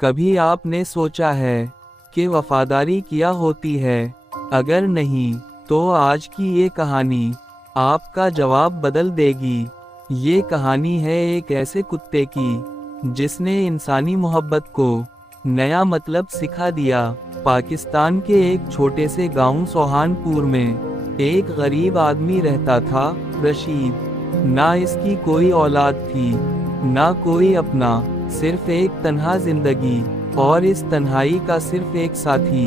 कभी आपने सोचा है कि वफादारी क्या होती है? अगर नहीं, तो आज की ये कहानी आपका जवाब बदल देगी। ये कहानी है एक ऐसे कुत्ते की जिसने इंसानी मोहब्बत को नया मतलब सिखा दिया। पाकिस्तान के एक छोटे से गांव सोहानपुर में एक गरीब आदमी रहता था, रशीद। ना इसकी कोई औलाद थी, ना कोई अपना, सिर्फ एक तन्हा जिंदगी, और इस तन्हाई का सिर्फ एक साथी,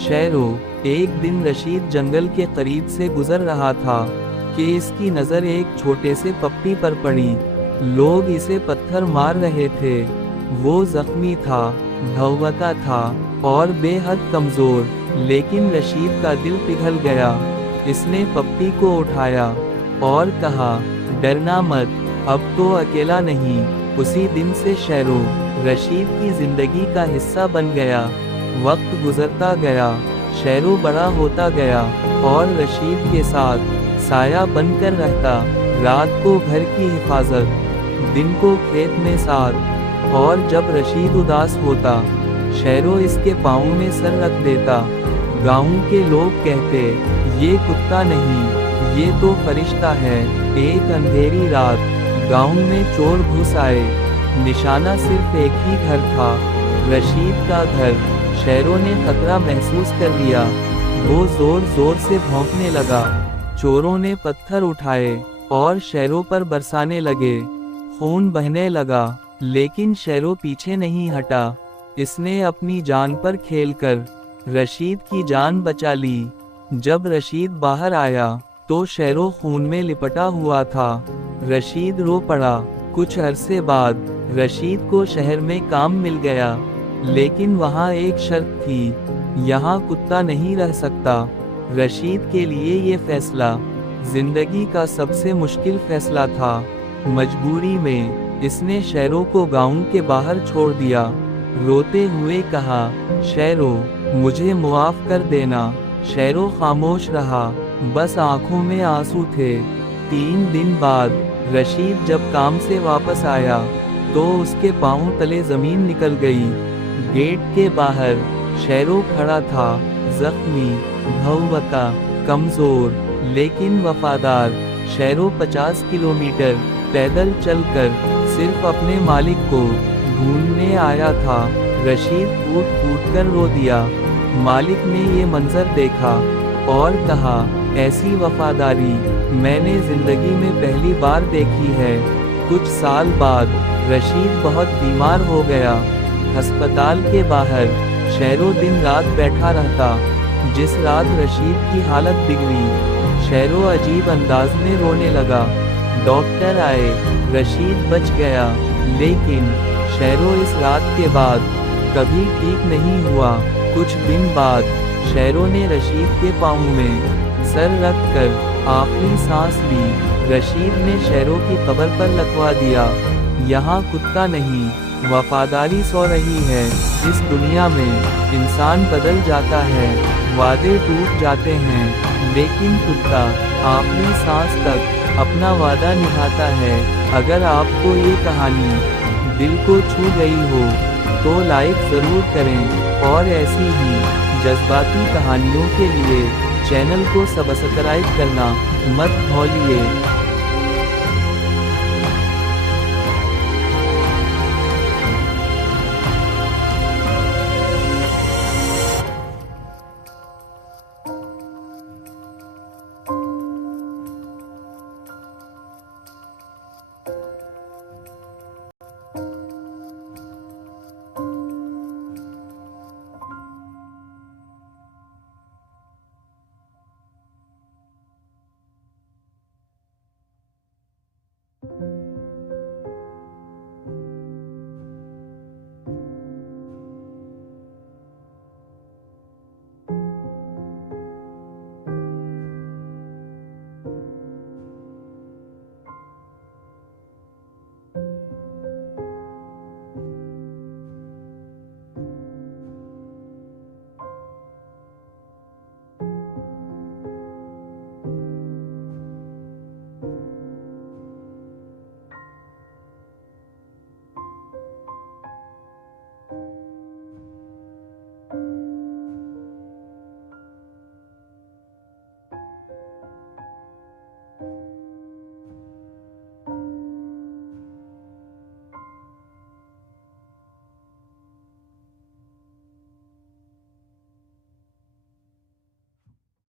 शेरो। एक दिन रशीद जंगल के करीब से गुजर रहा था कि इसकी नज़र एक छोटे से पप्पी पर पड़ी। लोग इसे पत्थर मार रहे थे। वो जख्मी था, भौंकता था और बेहद कमज़ोर, लेकिन रशीद का दिल पिघल गया। इसने पप्पी को उठाया और कहा, डरना मत, अब तो अकेला नहीं। उसी दिन से शेरो रशीद की जिंदगी का हिस्सा बन गया। वक्त गुजरता गया, शेरो बड़ा होता गया और रशीद के साथ साया बनकर रहता। रात को घर की हिफाजत, दिन को खेत में साथ, और जब रशीद उदास होता, शेरो इसके पाँव में सर रख देता। गाँव के लोग कहते, ये कुत्ता नहीं, ये तो फरिश्ता है। एक अंधेरी रात गांव में चोर घुस आए। निशाना सिर्फ एक ही घर था, रशीद का घर। शेरों ने खतरा महसूस कर लिया। वो जोर जोर से भौंकने लगा। चोरों ने पत्थर उठाए और शेरों पर बरसाने लगे। खून बहने लगा, लेकिन शेरो पीछे नहीं हटा। इसने अपनी जान पर खेलकर रशीद की जान बचा ली। जब रशीद बाहर आया तो शेरो खून में लिपटा हुआ था। रशीद रो पड़ा। कुछ अरसे बाद रशीद को शहर में काम मिल गया, लेकिन वहाँ एक शर्त थी, यहाँ कुत्ता नहीं रह सकता। रशीद के लिए ये फैसला जिंदगी का सबसे मुश्किल फैसला था। मजबूरी में इसने शेरो को गांव के बाहर छोड़ दिया। रोते हुए कहा, शेरो, मुझे मुआफ कर देना। शेरो खामोश रहा, बस आंखों में आंसू थे। 3 दिन बाद रशीद जब काम से वापस आया तो उसके पांव तले जमीन निकल गई। गेट के बाहर शेरो खड़ा था, जख्मी, भौंकता, कमजोर, लेकिन वफादार। शेरो 50 किलोमीटर पैदल चलकर सिर्फ अपने मालिक को ढूंढने आया था। रशीद फूट फूट कर रो दिया। मालिक ने ये मंजर देखा और कहा, ऐसी वफादारी मैंने जिंदगी में पहली बार देखी है। कुछ साल बाद रशीद बहुत बीमार हो गया। अस्पताल के बाहर शेरो दिन रात बैठा रहता। जिस रात रशीद की हालत बिगड़ी, शेरो अजीब अंदाज में रोने लगा। डॉक्टर आए, रशीद बच गया, लेकिन शेरो इस रात के बाद कभी ठीक नहीं हुआ। कुछ दिन बाद शेरो ने रशीद के पाँव में सर रखकर आखिरी सांस ली। रशीद ने शेरो की कब्र पर लखवा दिया, यहाँ कुत्ता नहीं, वफादारी सो रही है। इस दुनिया में इंसान बदल जाता है, वादे टूट जाते हैं, लेकिन कुत्ता आखिरी सांस तक अपना वादा निभाता है। अगर आपको ये कहानी दिल को छू गई हो तो लाइक ज़रूर करें, और ऐसी ही जज्बाती कहानियों के लिए चैनल को सब्सक्राइब करना मत भूलिए।